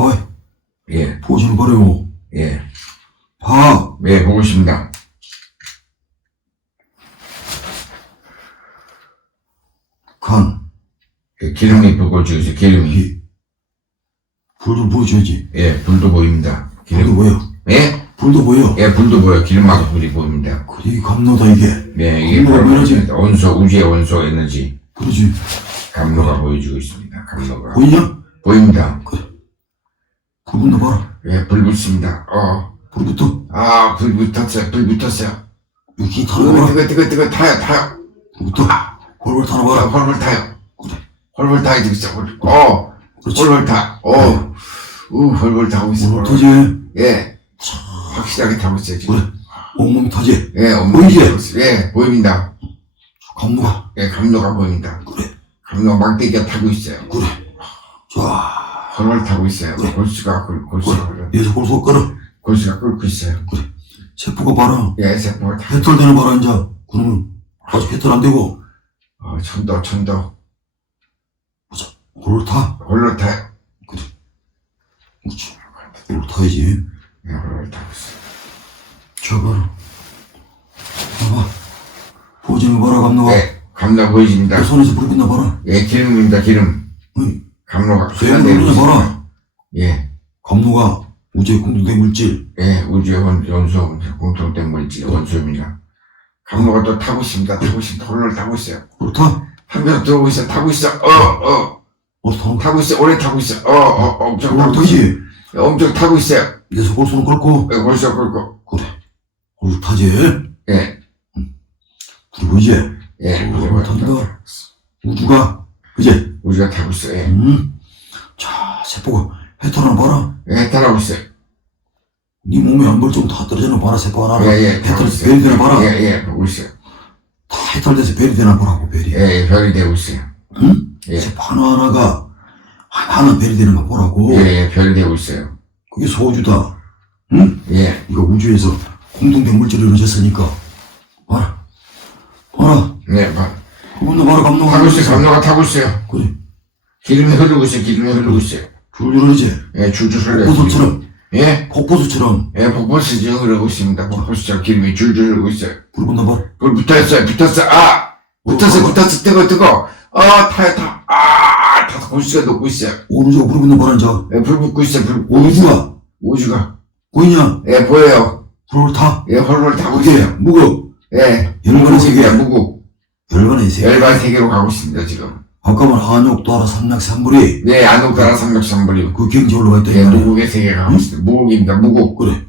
어이, 예, 보시는 거래요. 예, 봐. 예, 보고 있습니다. 간. 예, 기름이 보고 지으세요, 기름이. 이. 불도 보여줘야지. 예, 불도 보입니다. 불도 기름. 보여. 예? 불도 보여. 예, 불도 보여. 기름하고 불이 보입니다. 그래, 감로다, 이게. 예, 이게 바로 보여야지. 원소, 우주의 원소 에너지. 그러지. 감로가 보여주고 있습니다. 감로가. 보이냐? 보입니다. 불분도 봐라. 예, 불 붙습니다. 어. 불부터. 아, 불 붙었어요. 불 붙었어요. 여기 뜨거, 타는 거라. 뜨거, 뜨거, 뜨거, 타요, 타요. 불부터. 홀홀 타는 어, 거라. 헐헐 타요. 그래. 헐헐 타요, 진짜. 헐- 어, 그렇지. 헐헐 타. 어, 우, 헐헐 타고 있어. 홀홀 헐헐. 타지. 예. 확실하게 타고 있어요, 지금. 그래. 온몸이 타지. 예, 엄청 보이지? 타고 있어요. 예, 보입니다. 감로가. 예, 감로가 보입니다. 그래. 감로 막대기가 타고 있어요. 그래. 자, 헐헐 타고 있어요. 그래. 골수가, 골- 골수가, 그래. 그래. 얘서 골수 끌어. 골수가 끓고 있어요. 세포가 봐라. 예, 세포가 타. 해탈 되는 봐라, 이제. 그러면 아직 해탈 안 되고. 어, 천도, 천도. 홀홀 타. 헐헐 타요. 그렇지. 홀홀 타야지. 예, 헐헐 타고 있어요. 저 봐라. 봐봐. 보증이 봐라, 감로가. 예, 감로 보여집니다. 내 손에서 불 빛나 봐라. 예, 기름입니다, 기름. 어이, 감로가 흘러내리고 불 빛나 있습니다. 봐라. 예, 감로가 우주의 공동된 물질. 예, 우주의 원, 원소, 공통된 물질, 원소입니다. 감로가 또 타고 있습니다. 타고 있습니다. 홀로 타고 있어요. 타. 한명 들어오고 있어. 타고 있어. 어, 어. 타는 거야? 타고 있어. 오래 타고 있어. 어, 어, 엄청 홀로 타고 있어. 타지. 엄청 타고 있어요. 내서 골수는 끌고. 예, 벌써 그렇고. 홀로 타지. 예, 그리고 이제 예, 어, 우주가 탄다. 타고 있어. 우주가, 그제? 우주가 타고 있어. 예, 음. 자, 세포가 해탈하는 봐라. 예, 타고 있어요. 네 몸에 안벌 정도 다 떨어지는 봐라, 세포가 하나. 예, 예, 해탈. 벨이 되나 봐라. 예, 예, 보고 있어요. 다 해탈돼서 벨이 되나 보라고, 벨이. 예, 예, 별이 되고 있어요. 응? 예. 세포 하나하나가 하나는 벨이 되는 거 보라고. 예, 예, 별이 되고 있어요. 그게 소주다. 응? 예, 이거 우주에서 공동된 물질을 이루어졌으니까. 봐라. 봐라. 네, 봐. 봐라, 감독. 타고 있어요. 감로가 타고 있어요. 그래. 기름이 흐르고 있어요. 기름이 흐르고 있어요. 줄줄 흐르지. 예, 줄줄 흘러요. 폭포수처럼, 예, 폭포수처럼. 예, 폭포수지 흐르고 있습니다. 폭포수처럼 기름이 줄줄 흐르고 있어요. 불 본다 봐라. 그걸 붙어있어요. 붙었어. 아! 붙었어, 붙었어. 뜨거, 뜨거. 아, 타요, 타. 아, 타. 골수가 녹고 있어요. 오른쪽 불 붙는 봐라, 이제. 예, 불 붙고 있어요. 불 붙고. 오른쪽가 우주가. 보이냐? 예, 보여요. 불을 타. 예, 홀홀 타고 있어요. 무거. 예. 열반의 세계. 무국. 열반의 세계. 열반 세계로 가고 있습니다, 지금. 아까만 한옥, 도하라, 삼락, 삼불이 네, 안옥다라 삼각삼벌이. 그 경지 올라가 있다. 예, 이 말이야. 무국의 세계가 가고 있습니다. 무국입니다, 무국. 그래.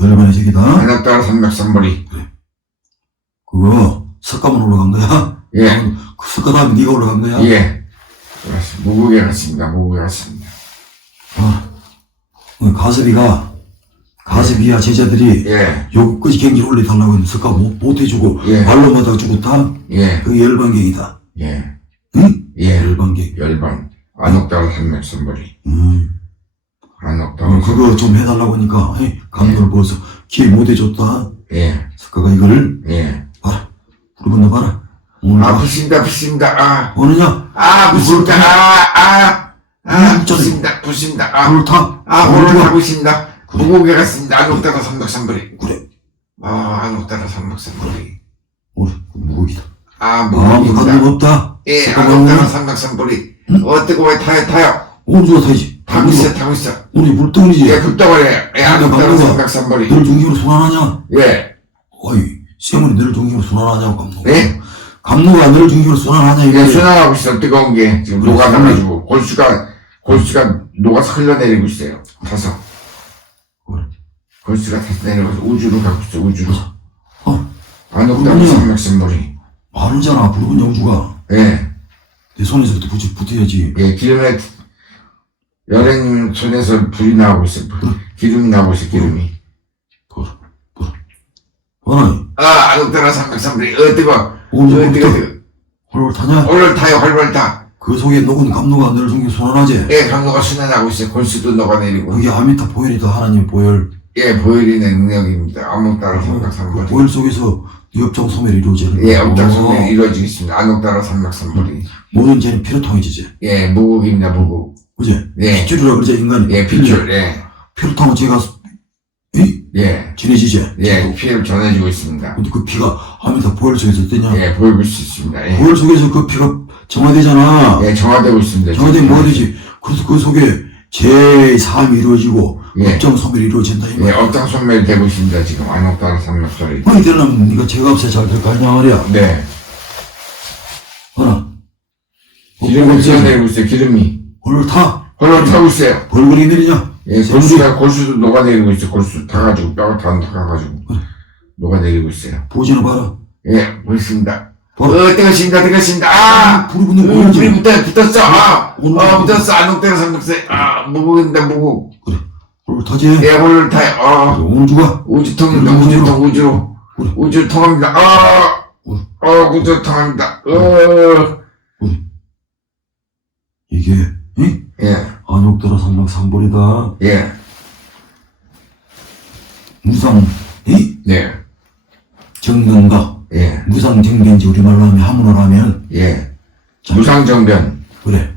열반의 세계다. 안옥다라 삼각삼벌이. 그거 석가만 올라간 거야. 예, 그 석가 다음에 네가 올라간 거야. 예. 그렇습니다. 무국에 갔습니다, 무국에 갔습니다. 아, 그 가섭이가 가섭이야 제자들이 예, 여기까지 경지 올려달라고 했는데 석가 못, 못 해주고 예, 말로 마다 죽었다. 예, 그 열반경이다. 예, 응? 예. 열반경. 열반. 안옥다라 삼각삼벌이. 음. 안옥다라 어, 그거 좀 해달라고 하니까 에이, 감독을 벌써 기회 못 해줬다. 예, 석가가 이거를 예. 봐라. 부르 건너 봐라. 오늘 아, 아, 부신다, 부신다, 아. 어느냐? 아, 부신다, 아, 아. 아, 음, 저리. 부신다, 부신다, 아. 불을 타. 아, 불을 오늘 타. 하고 있습니다. 무국에 갔습니다. 안옥다라 삼각삼벌이. 그래. 아, 안옥다라 삼각삼벌이. 오늘 무국이다. 아, 감독 무국입니다. 없다. 예, 석가가 안옥다라 오늘 삼각삼벌이. 응? 어, 뜨거워요, 타요, 타요. 오른쪽으로 타야지. 타고 있어, 타고 있어. 우리 물덩이지. 예, 급덩어리에요. 예, 안옥다라 감독아. 삼각삼벌이. 늘 중심으로 순환하냐? 예, 어이, 세문이 늘 중심으로 순환하냐고, 감독. 네? 감독아 늘 중심으로 순환하냐, 이거. 예, 순환하고 있어, 뜨거운 게. 지금 녹아나가지고. 골수가, 골수가 녹아서 흘러내리고 있어요. 타서. 골수가 타서 내려가서 우주로 가고 있어, 우주로. 어, 안옥다라 그렇군요. 삼각삼벌이. 많은잖아, 붉은 영주가. 예. 내 손에서부터 붙, 붙어야지. 예, 기름에, 연예님 손에서 불이 나오고 있어요. 불. 기름이 나오고 있어요, 기름이. 봐라, 아, 안옥다라 삼각삼벌이. 어, 뜨거. 어, 뜨거, 오른쪽부터 뜨거. 홀홀 타냐? 얼른 타요, 헐벌 타. 그 속에 녹은 감독아 늘 중심 순환하지. 예, 강도가 순환하고 있어요. 골수도 녹아내리고. 그게 아미타 보혈이다, 하나님 보혈. 예, 보일인의 능력입니다. 안옥다라 그 삼각삼벌이. 보혈 속에서 네 업장 소멸이 이루어지는 예. 업장 소멸이 이루어지고 있습니다. 안옥다라 삼각삼벌이. 모든 죄는 피로 통해지지. 예, 무국입니다, 무국. 그제? 예. 핏줄이라 그러지, 인간이. 예, 핏줄, 예, 피를 타면 제가, 이? 예, 진해지지? 예, 피를 전해주고 있습니다. 근데 그 피가 하면서 보혈 속에서 뜨냐? 예, 보이고 있습니다. 예, 보혈 속에서 그 피가 정화되잖아. 예 정화되고 있습니다. 정화되면 뭐가 되지? 그래서 그 속에 제3이 이루어지고, 예. 업장 소멸이 이루어진다, 이 예, 말이야. 업장 소멸이 되고 있습니다. 지금 안옥다는 삼겹살이. 뭐 이때는 네가 제가 없애 잘 될 거 아니냐 말이야. 네, 하나. 기름이 튀어내리고 있어요. 기름이 오늘 타. 헐렁 타고 있어요. 벌거리 내리냐? 예, 골수가 골수도 녹아내리고 있어요. 골수 타가지고 뼈가 다 타가지고 녹아내리고 있어요. 보지나 봐라. 예, 보겠습니다. 어. 뜨거신다, 뜨거신다. 아, 불이 붙는 거 음, 보이지? 불이 붙어, 붙었어. 아, 오늘 아, 붙었어. 안옥다는 삼겹살. 아, 무국인다, 무국. 오늘 타지? 예, 홀을 타요. 아. 오늘 주가? 우주통입니다. 우주로. 우주 통 우주로 우리. 우주 통합니다. 아, 우리. 어 우주 통합니다. 어, 이게, 이? 예, 안옥도라 삼랑 삼벌이다. 예, 무상, 이? 네, 정근가. 예, 무상 정변지 우리말로 하면 한문으로 하면, 예. 무상 정변, 그래.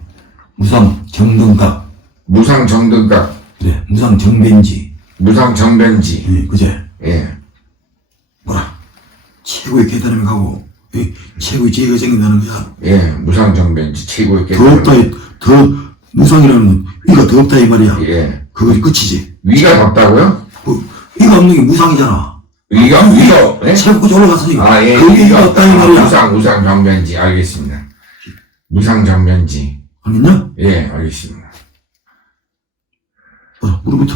무상 정근가. 무상 정등각, 그래. 무상 정변지. 무상정변지, 예, 그제? 예, 뭐라. 최고의 계단에 가고, 이 최고의 지혜가 생긴다는 거야. 예, 무상정변지 최고의 깨달음. 더 없다, 이- 더, 무상이라는 건, 위가 더 없다, 이 말이야. 예, 그것이 끝이지. 위가 덥다고요? 그, 위가 없는 게 무상이잖아. 위가 위가 예? 최고까지 올라갔으니까. 아, 예, 그 위가 위가 없다, 이 아, 말이야. 무상 무상정변지 알겠습니다. 무상정변지, 알겠냐? 예, 알겠습니다. 어, 무릎부터.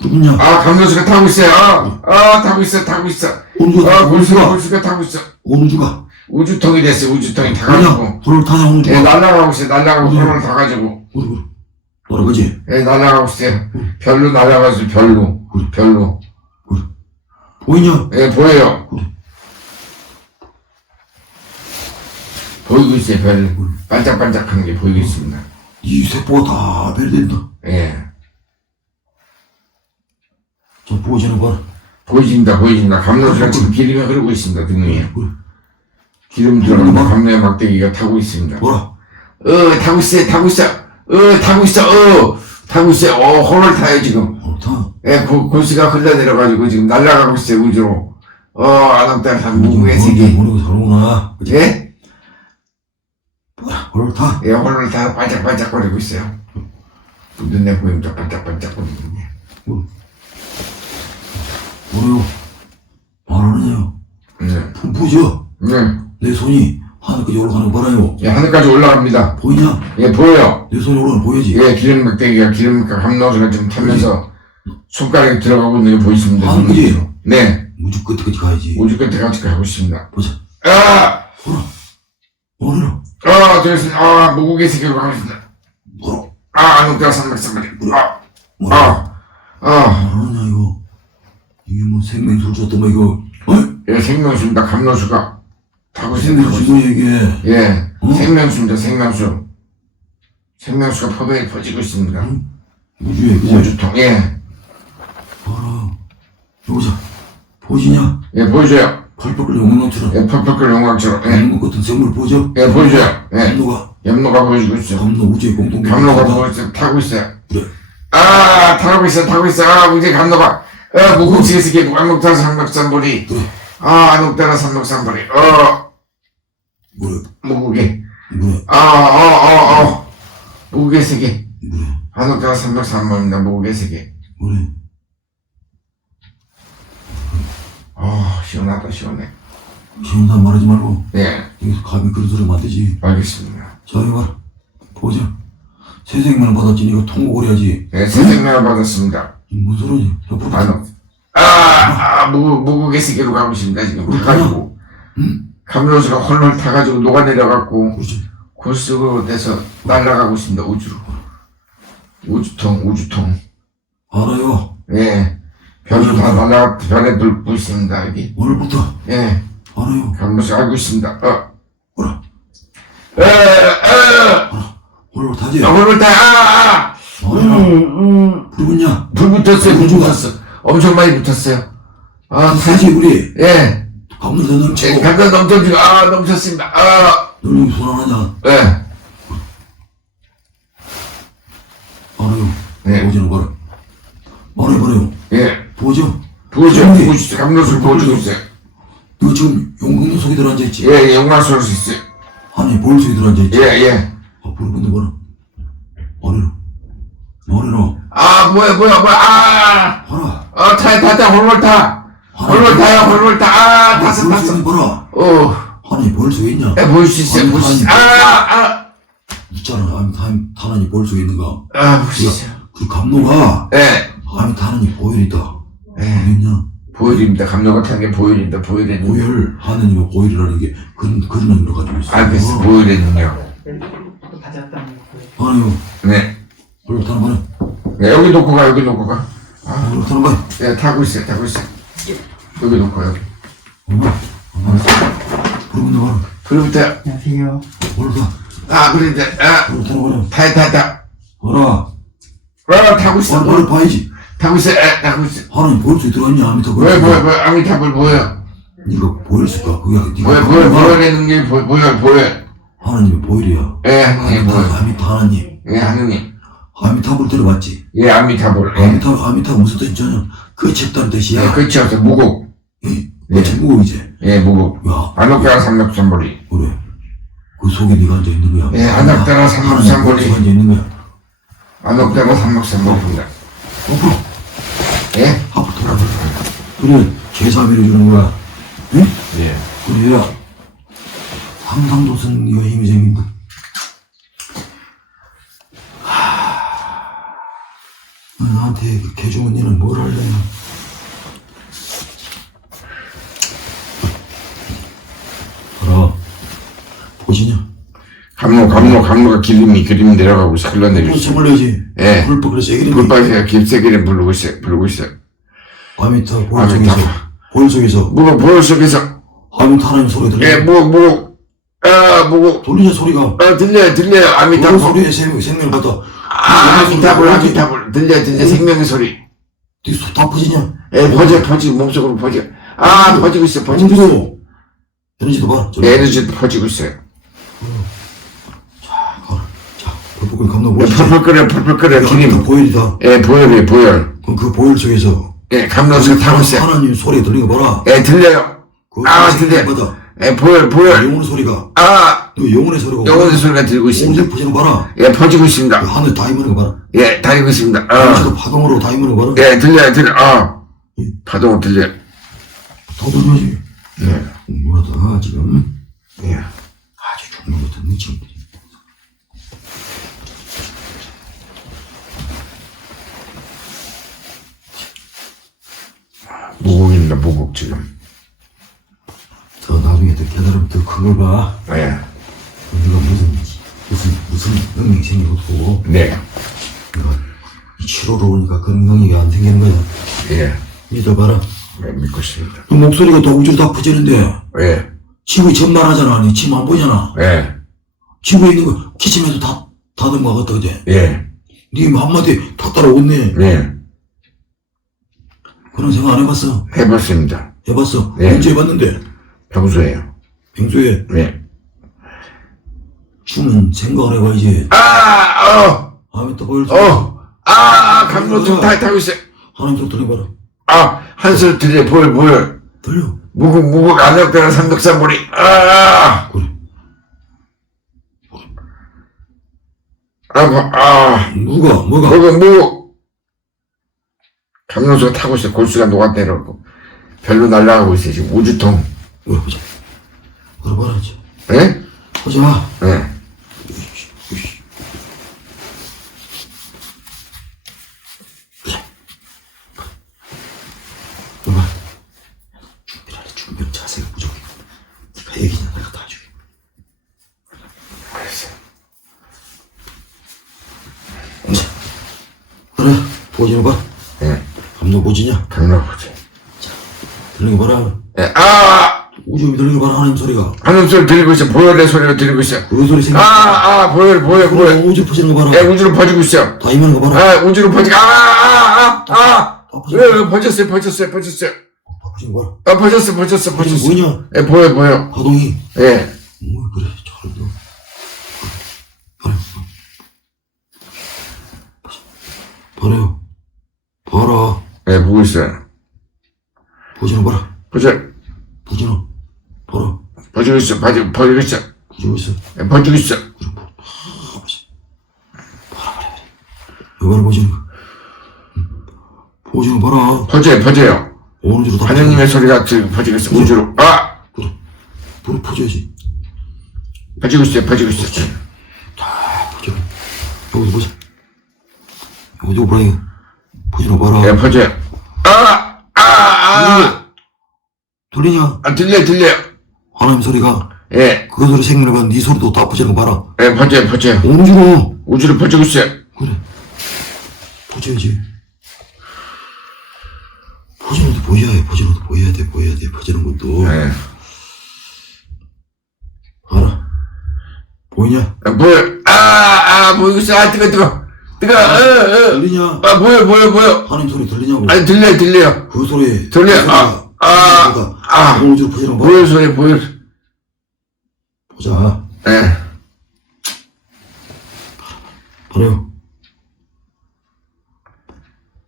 무릎은냐? 아, 강도수가 타고 있어요. 아, 아, 타고 있어, 타고 있어. 오늘주가, 아, 골수가, 골수가 타고 있어. 오늘주가. 우주통이 됐어요, 우주통이 타가지고. 그냥, 불을 타냐, 예, 오늘주가. 날아가고 있어요, 날아가고, 음. 별로 타가지고. 뭐라 그지? 예, 날아가고 있어요. 별로 날아가서 별로. 별로. 보이냐? 예, 보여요. 보이고 있어요, 별. 반짝반짝한 게 보이고 있습니다. 이 세포가 다 배려된다. 예. 저 보이지는 봐라. 보이진다, 보이진다. 감로수가 지금 기름이 흐르고 있습니다, 등 위에. 그래. 기름 들어가면 감로의 막대기가 타고 있습니다. 뭐라? 어, 타고 있어요, 타고 있어. 어, 타고 있어, 어. 타고 있어요. 어, 호를 타요, 지금. 오늘 타. 예, 고, 고수가 흘러내려가지고 지금 날아가고 있어요, 우주로. 어, 아담딸 한 무궁의 세계. 오늘 사는구나. 그지? 예? 오늘 타. 예, 홀을 다 반짝반짝거리고 있어요. 눈에 보입니다, 반짝반짝거리고. 뭐래요? 말하네요. 네. 푹푸죠? 네. 내 손이 하늘까지 올라가는 거 봐라요. 예, 하늘까지 올라갑니다. 보이냐? 예, 보여요. 내 손이 올라가는 거 보이지? 예, 기름 막대기가 기름 감로수가 지금 타면서 손가락이 들어가고 있는 게 보이십니다. 아, 그지? 네. 우주 끝에까지 가야지. 우주 같이 가고 있습니다. 보자. 아! 뭐래요? 아, 저기서, 아, 무국의 세계로 가고 있습니다. 뭐라? 아, 안옥대가 삼백삼백이. 아, 뭐라? 아, 아. 뭐라냐, 이거? 이게 뭐 생명술 줬더만, 이거. 어? 예, 생명수입니다. 감로수가 타고 있습니다. 생명술 뭐야, 이게? 예, 어? 생명수입니다. 생명수. 생명수가 포도에 퍼지고 있습니다. 우주에, 그지? 우주통. 예, 봐라. 여보자. 보이냐? 예, 보여줘요. 펄펄 끓는 영광처럼. 예, 펄펄끓 영광처럼. 예, 영광 같은 생물 보죠? 예, 보여줘요. 예, 감로가, 염로가 보여주고 있어요. 감로 우주의 공동. 감로가 보고 있어요. 타고 있어요. 그래. 아, 타고 있어, 타고 있어. 아, 우리 감로가. 아, 무국지에서 무감목타라 삼백삼보리. 그래. 아, 안옥타라 삼백삼보리. 어, 뭐래? 무국에. 뭐래? 아, 어, 어, 어. 무국의 세계. 뭐래? 안옥타라 삼백삼보리입니다. 무국의 세계. 뭐래? 아, 시원하다, 시원해. 시원다 말하지 말고. 예, 여기서 감히 그런 소리 만들지. 알겠습니다. 자, 이거. 보자. 새 생명을 받았지. 이거 통곡을 해야지. 예, 새 생명을 받았습니다. 이뭔 소리지? 옆으로 안옥. 아, 아, 무국, 무국의 세계로 가고 있습니다. 지금. 타가지고. 응? 감로수가 헐헐 타가지고 녹아내려갖고. 그렇지. 고속으로 돼서 날아가고 있습니다. 우주로. 우주통, 우주통. 알아요. 예. 별도 다 날아가, 별에 들고 있습니다. 여기. 오늘부터 예. 알아요. 감로수 알고 있습니다. 어. 뭐라? 에, 에, 오늘부터 하지. 아, 오늘 다, 아, 아. 알아요. 음, 불 붙냐? 불 붙었어요. 불. 붙었어. 엄청 많이 붙었어요. 아, 사지 우리. 예. 예, 넘치고. 감자 넘쳐지고, 아, 넘쳤습니다. 아, 손 하나냐? 예. 네. 보지는 봐라. 말해봐요. 예. 보죠? 보여줘, 저기. 보여주세요. 감로술 보여주고 있어요. 너 지금 용궁 속에 들어 앉아있지? 예, 영광 쏠수 있어요. 아니, 볼 속에 들어 앉아있지? 예, 예. 앞으로 근데 봐라. 말해라. 말해라. 아, 뭐야, 뭐야, 뭐야, 아! 봐라. 어, 타, 타, 타, 홀몰 타. 홀몰 타요, 홀몰 타. 아, 탔어, 탔어. 봐라. 어, 아니, 볼 속에 있냐? 예, 보일 수 있어요, 보일 수 있어요. 아, 아, 있잖아. 아미, 아미, 타나니 볼 속에 있는가? 아, 보일 수 있어요. 그 감로가 예, 아미 타나니 보혈이다. 예. 알겠냐? 보일입니다. 감독 같은 게 보일입니다. 보일의 능력. 보혈, 하느님의 보혈이라는 게 그런, 그런 의미로 가지고 있어. 알겠어, 보일의 능력. 가졌다는 거. 아니요. 네. 볼 타는 거네. 네, 여기 놓고 가, 여기 놓고 가. 볼 타는 거야. 예, 타고 있어요, 타고 있어요. 여기 놓고, 여기. 엄마. 엄마. 볼 근데 봐라. 그리부터, 안녕하세요. 볼 타. 아, 그래, 이제, 아, 볼 타는 거네. 타, 타, 타. 봐라. 어, 타고 있어. 볼, 볼 봐야지. 타고 있어, 에, 타고 있어. 하나님 볼 속에 들어있냐? 아미 타 뭐야, 뭐야, 뭐야, 아미타불 뭐야? 네가 보혈수가 그게 네가 뭐야, 뭐야, 보혈의 능력이 보, 보혈, 보혈. 하나님의 보혈이야. 예, 보혈. 아미타, 아미타 하나님. 예, 하느님. 아미타 볼 들어봤지? 예, 아미타불. 예. 아미타, 아미타가 무슨 뜻이냐면 그 책다는 뜻이야. 예, 그치, 없어. 무국. 예, 예. 그 무곡이지. 예, 무국. 야, 안옥다라 삼육삼보리. 그래. 그 속에 네가 앉아 있는 거야. 예, 하나님 삼육삼보리. 속에 앉아 있는 거야. 안옥다라 삼육삼보리입니다. 앞으로, 예? 앞으로 돌아가. 그래, 제사비를 주는 거야. 응? 예. 그래야 상상도선 네가 힘이 생긴다. 하... 나한테 그 개종은 니는 뭘 할래? 알아. 보지냐? 감로, 감로, 감로가 길림이 그림이 내려가고 있어. 흘러내리고 또 있어. 내지. 예. 불법 그래서 애기를 불빠지가 깊세기를 부르고 있어. 부르고 있어. 아미타 보일 아미타. 속에서 보일 속에서 무국, 보혈 속에서. 아미타 하나님 소리 들려. 예, 무국, 무국. 아, 무국. 돌리냐 소리가. 어, 들려요, 들려요. 그 아미타불. 소리에 생명 생명 받아. 아, 아미타불, 아미타불. 들려, 들려. 생명의 소리. 네다 퍼지냐? 예, 퍼져, 퍼지고, 몸속으로 퍼져. 아, 퍼지고 있어, 퍼지고 있어. 공주도 에너지도 봐. 저기. 에너지도 퍼지고 있어요. 자, 불법을 감나 예, 보시지. 펄펄 끓여, 펄펄 끓여, 다 기름. 보일이다. 예, 보혈이, 보혈. 그럼 그 보일 속에서 예, 감로서 타고 있어요. 하나님 소리 들리는 거 봐라. 예, 들려요. 그 아, 들려. 받아. 예, 보혈, 보혈. 영혼의 소리가. 아, 너 영혼의 소리가. 영혼의 소리가 들고 온데 있습니다. 퍼지는 거 봐라. 예, 퍼지고 그 있습니다. 하늘 다 임하는 거 봐라. 예, 다니고 있습니다. 아, 파동으로 다 임하는 거 봐라. 예, 들려요, 들려. 아, 예. 파동 들려요. 더 들려야지. 예, 뭐하다 지금. 예. 아주 죽는 것 같은 친구들이. 무국입니다, 무국, 지금. 더 나중에 더 깨달으면 더 큰 걸 봐. 예, 우리가 무슨 무슨 무슨 능력이 생기고 네, 이 치료로 오니까 그런 능력이 안 생기는 거야. 예. 믿어봐라. 네, 믿고 있습니다. 그 목소리가 다 우주로 다 퍼지는데 예, 지구에 전말하잖아. 아니 지금 안 보이잖아. 예, 지구에 있는 거 기침해도 다 다된 거 같다 그제. 예, 네 한마디 다 따라오네. 예. 그런 생각 안 해봤어? 해봤습니다. 해봤어? 예. 언제 해봤는데? 평소에요. 평소에 예. 주는 생각을 해봐야지. 아, 어, 아멘 또 수. 어, 아, 아, 감로 좀 타, 타고 있어요. 하나님 좀 들려봐라. 아, 한술 들려, 보여, 보여. 들려. 무국, 무국, 안역대는 삼백삼보리. 아, 그래. 아, 뭐, 아, 누가 뭐가? 그거 무국. 감로소가 타고 있어요. 골수가 녹아내려고. 별로 날아가고 있어요. 지금 우주통. 왜 보자. 그래 봐라 이제. 예? 보자. 예. 봐봐. 준비를 해. 준비를 자세가 부족해. 네가 얘기냐 내가 다 해줄게. 알았어요. 자. 그래. 보지는 봐. 예. 보지냐? 감로보지. 들리는 거 봐라. 예. 아! 우주음이 들리는 거 봐라. 하나님 소리가. 하는 소리 들리고 있어. 보혈의 소리가 들리고 있어. 그 소리. 아, 아, 보혈, 보혈, 보혈. 우주 퍼지는 거 예, 봐라. 우주로 퍼지고 있어. 다 임하는 거 봐라. 아, 우주로 퍼지고, 아, 아, 아, 아. 왜, 거 왜, 퍼졌어요, 퍼졌어요, 퍼졌어요. 다 퍼지는 거 봐라. 아, 퍼졌어, 퍼졌어, 퍼졌어. 거 뭐냐? 예, 보여, 보여. 파동이. 예. 뭐 그래. 잘한다. 그래. 보자. 봐라 예, 보고 있어요. 보지는 봐라. 보자. 보지는. 봐라. 봐주고 있어. 봐주, 봐주고 있어. 보지고 있어. 예, 봐주고 있어. 여봐라 보지는 거. 응. 보지는 봐라. 퍼져요, 퍼져요. 줄로 다 하느님의 소리가 들, 퍼지고 있어. 우주로. 아! 그래. 불을 퍼줘야지. 퍼지고 있어요, 퍼지고 있어. 보지는. 여기도 보자. 여기도 봐라 이거. 보지는 봐라. 예, 퍼져요. 아! 아! 아! 들리냐? 아, 들려, 들려. 하나님 소리가 예, 그 소리 생명을 받는 네 소리도 다 퍼지는 거 봐라. 예, 퍼져요, 퍼져요. 어느 줄로? 우주로 퍼지고 있어요. 그래. 퍼져야지. 퍼지는 것도 보여야 해. 퍼지는 것도 보여야 돼. 보여야 돼. 퍼지는 것도. 예. 알아. 보이냐? 아, 보여. 아, 아, 보이고 있어. 아, 뜨거, 뜨거. 뜨거, 어, 어. 들리냐? 아, 보여, 보여, 보여. 하나님 소리 들리냐고. 아니, 들려요, 들려요. 그 소리. 들려. 그 아, 소리가 아, 소리가 아. 어느 줄로 퍼지는 거 보여, 소리, 보여. 보자. 예. 봐라요.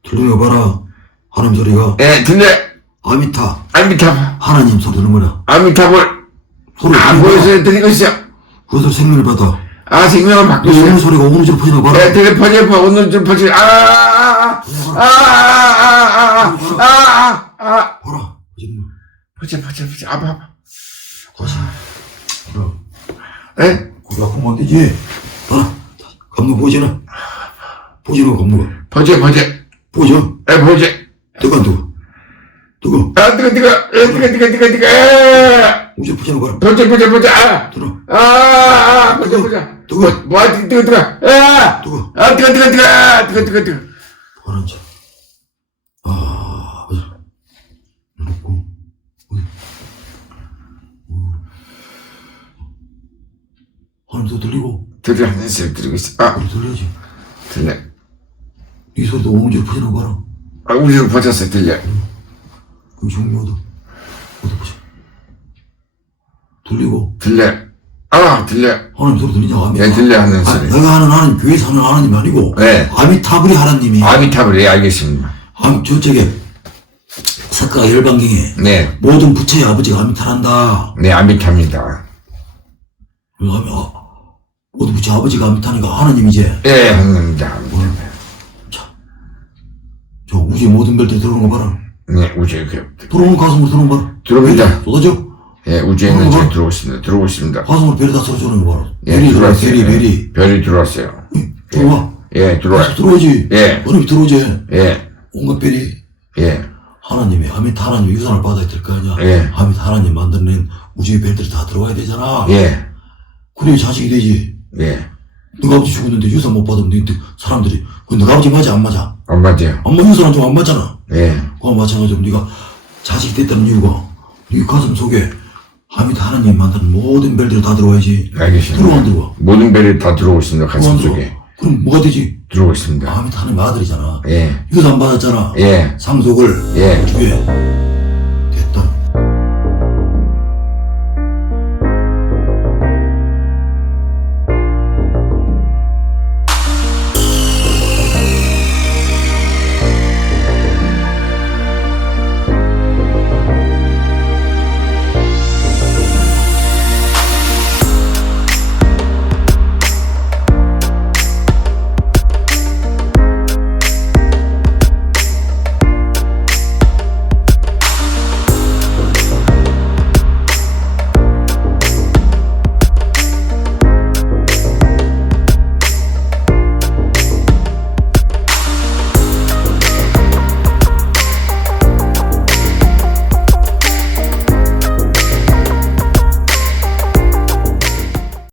들리는 거 봐라. 하나님 소리가 예, 들려. 아미타. 아미타불. 하나님 소리 들는 거야. 아미타불. 소리 아, 보여, 거야. 소리 들리고 있어. 그 소리 생명을 받아. 아, 생명을 그 어느 있어. 소리가 어느 줄로 퍼지는 거 봐라. 예, 들려, 퍼져, 퍼져. 오늘 좀 퍼져. 아, 아, 아, 아, 아, 아, 아, 아, 아. 봐라. 퍼지는 거. 퍼져, 퍼져, 퍼져. 아파, 아파. 다시. 봐라. 예? 거기 아프면 안 되지. 봐라. 감독 보지나. 보지나 감독아. 퍼져, 퍼져. 보죠. 예, 퍼져. 뜨거 안 뜨거. 뜨거. 아, 뜨거, 뜨거. 예, 뜨거, 뜨거, 뜨거, 뜨거. 예. 우주 퍼지는 거 봐라. 퍼져, 퍼져, 퍼져. 아. 들어. 아, 아, 아, 퍼져, 퍼져. 뜨거. 뭐, 아, 뜨거, 뜨거, 뜨거. 아. 뜨거. 아, 뜨거, 뜨거, 뜨거. 뜨거, 뜨거, 뜨거. 파란 자. 아? 어. 하나님 소 들리고. 들려, 한 소리 들리고 있어. 아, 우리 들려야지. 들려. 이 소리도 오음지로 퍼지는 거 봐라. 아, 우리는 퍼졌어, 들려. 그 중요하다. 어디 보자. 들리고. 들려. 아, 들려. 하나님 소리 들리냐? 아미. 예, 들려 하는 아, 소리. 내가 하는 하나님, 교회에서 하는 하나님 아니고. 네. 아미타불이 하나님이. 아미타불, 예, 알겠습니다. 암, 저쪽에, 사카가 열방경에 네, 모든 부처의 아버지가 아미타란다. 네, 아미타입니다. 그 아미, 아, 모든 부처 아버지가 아미타니까 하나님이지. 예, 하나님입니다. 저 우주의 모든 별들이 들어오는 거 봐라. 네, 우주에 그, 들어오는 가슴으로 들어오는 거 봐라. 들어옵니다. 별이 쏟아져. 예, 우주에 있는 저 들어오고 있습니다. 들어오고 있습니다. 가슴으로 별이 다 쏟아지는 거 봐라. 예, 별이 들어와, 들어왔어요. 별이, 별이. 별이 들어왔어요. 응, 들어와. 예, 들어와요. 다시 들어오지. 예, 어느 들어오지. 예, 온갖 별이. 예, 하나님이, 아미타 하나님 유산을 받아야 될 거 아니야. 예. 아미타 하나님 만들어낸 우주의 별들이 다 들어와야 되잖아. 예, 그래야 자식이 되지. 예. 너가 아버지 죽었는데 유산 못 받으면 너 사람들이, 그 너가 아버지 맞아, 안 맞아? 안 맞아요. 안 맞는 사람 좀안 맞잖아. 예, 그와 마찬가지로 네가 자식이 됐다는 이유가 네 가슴 속에 아미타 하나님 만드는 모든 별들이 다 들어와야지. 들어와 안 알겠습니다. 들어와? 모든 별이 다 들어오고 있습니다. 들어와 가슴 안 들어와? 속에. 그럼 뭐가 되지? 들어오고 있습니다. 아미타 하나님 아들이잖아. 예, 유산 받았잖아. 예, 상속을 예, 주에